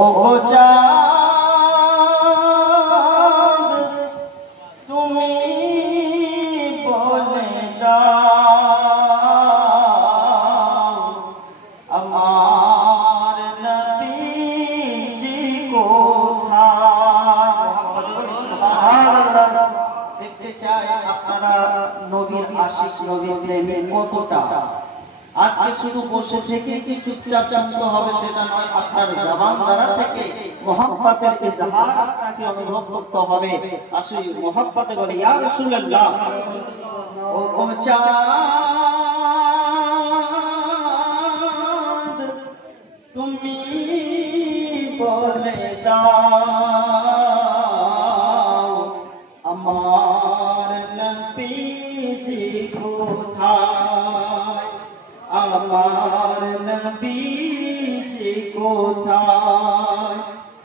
ও চাঁদ তুমি বলে দাও আমার নবীজি কোথায়। দেখতে চাই আপনারা নবীর আশিক নবীর প্রেমে কতটা। আজকে শুধু বসে থেকে যে চুপচাপ শুনতে হবে সেটা নয়, আপনার জবান দ্বারা থেকে মুহাব্বতের ইজহার আপনাকে অনুভব করতে হবে। আসলে মুহাব্বতে বলে ইয়া রাসূলুল্লাহ ও চাঁদ তুমি বলে দাও আমার নবীজি কোথায়, আমার নবীজি কোথায়।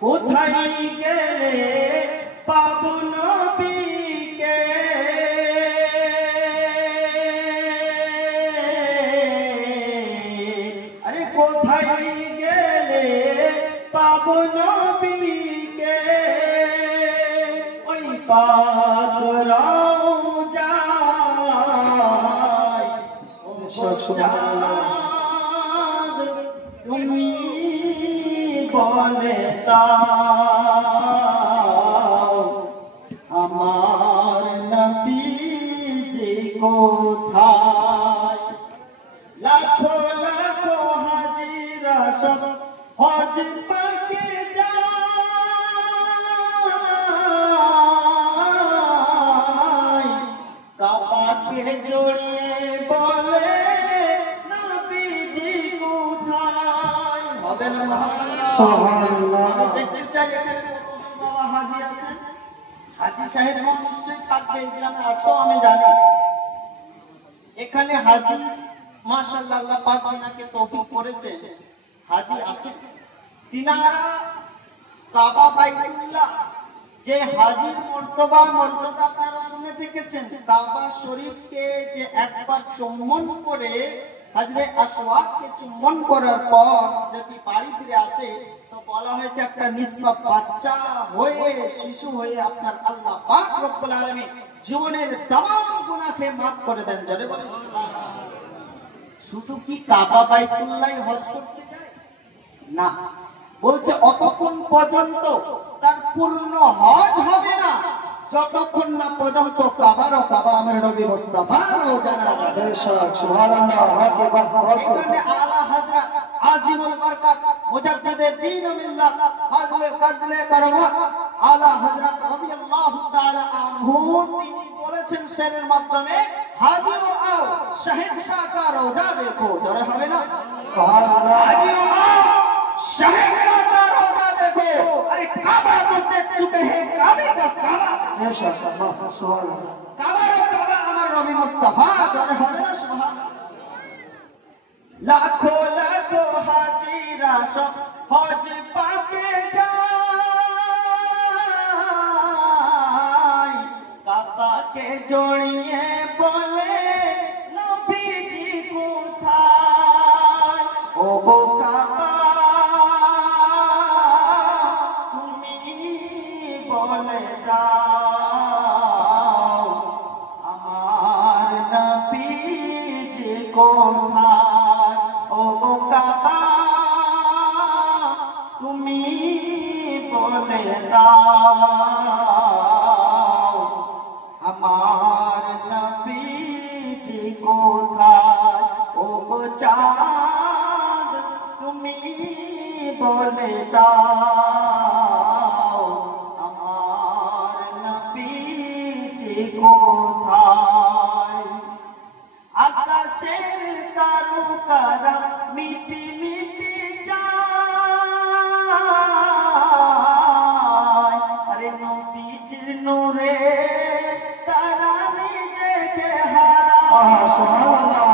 কোথায় গেলে পাবো নবীকে, আরে কোথায় গেলে পাবো নবীকে। ওই পাক রওজায় তুমি বলে দাও আমার নবীজি কোথায়। লাখো লাখো হাজিরা সব হজ পাকে যায়, কাবাকে জড়িয়ে বলে নবীজি কোথায়। হবে না সুবহানাল্লাহ। দেখতে চাই এখানে কতজন বাবা হাজী আছেন। হাজী সাহেব নিশ্চয়ই থাকবে, এই গ্রামে আছো আমি জানি। এখানে হাজী মাশাআল্লাহ আল্লাহ পাক ওনাকে তৌফিক করেছে, হাজী আছে। তিনারা কাবা বাইতুল্লাহ যে হাজীর মর্যাদা আপনারা শুনে থেকেছেন। কাবা শরীফকে যে একবার চুম্বন করে হাজরে আসওয়াদকে চুম্বন করার পর যদি বাড়ি ফিরে আসে তো বলা হয়েছে একটা নিষ্পাপ বাচ্চা হয়ে শিশু হয়ে আপনার আল্লাহ পাক রব্বুল আলামিন জীবনের तमाम গুনাহকে maaf করে দেন। জোরে বলে সুবহানাল্লাহ। শুধু কি কাবা বাইতুল্লাহ হজ করতে যায় না, বলছে অতক্ষণ পর্যন্ত তার পূর্ণ হজ হবে না যতক্ষণ না পর্যন্ত কাবার ও কাবা আমার নবী মুস্তাফা জানা যাবে। সুবহানাল্লাহ। এখানে আলা হযরত আজিমুল বরকত মুজাদ্দিদে দ্বীন ও মিল্লাত ফাজলে কাদলে কারামাত আলা হযরত রাদিয়াল্লাহু তাআলা আনহু তিনি বলেছেন শেরের মাধ্যমে, হাজিও আও শাহেনশাহ কা রওজা দেখো। জোরে হবে না সুবহানাল্লাহ। হাজিও আও শাহেনশাহ কা রওজা देखो। अरे काबा तो देख चुके हैं, काबे का काबा। माशाअल्लाह सुभान अल्लाह। काबा रो काबा हमारे नबी मुस्तफा जोरे होने ना सुभान अल्लाह। लाखों लाखों हाजीरा सब हज पाके जाए, काबा के जोड़िए बोले नबीजी कोথায়। ओ वो काबा বলে দাও আমার নবীজি কোথায়। ও গো কাবা তুমি বলে দাও আমার নবীজি কোথায়। ও গো চাঁদ তুমি বলে দাও কোথায়। আকাশের তারকারা মিটি মিটি যায়, আরে নবীজির নূরে তারা নিজেকে হারায়। সুবহানাল্লাহ।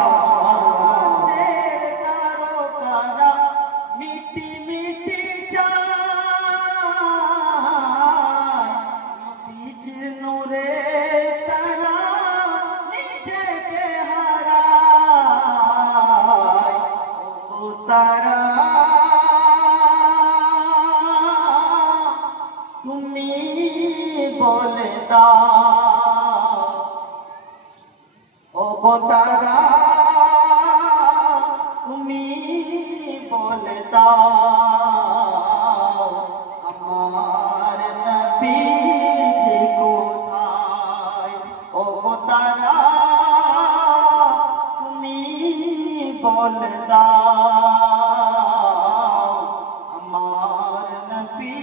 আকাশের তারকারা মিটি মিটি যায়, নবীজির নূরে তারা নিজেকে হারায়। তারা তুমি বলে দাও, ও গো তারা তুমি বলে দাও, আমার নবী যে কোথায়। ও গো তারা তুমি বলে দাও, আমার নবী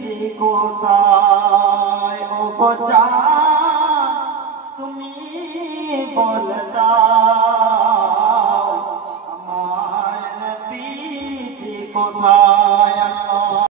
যে কোথায়। ও গো চাঁদ তুমি বলে দাও,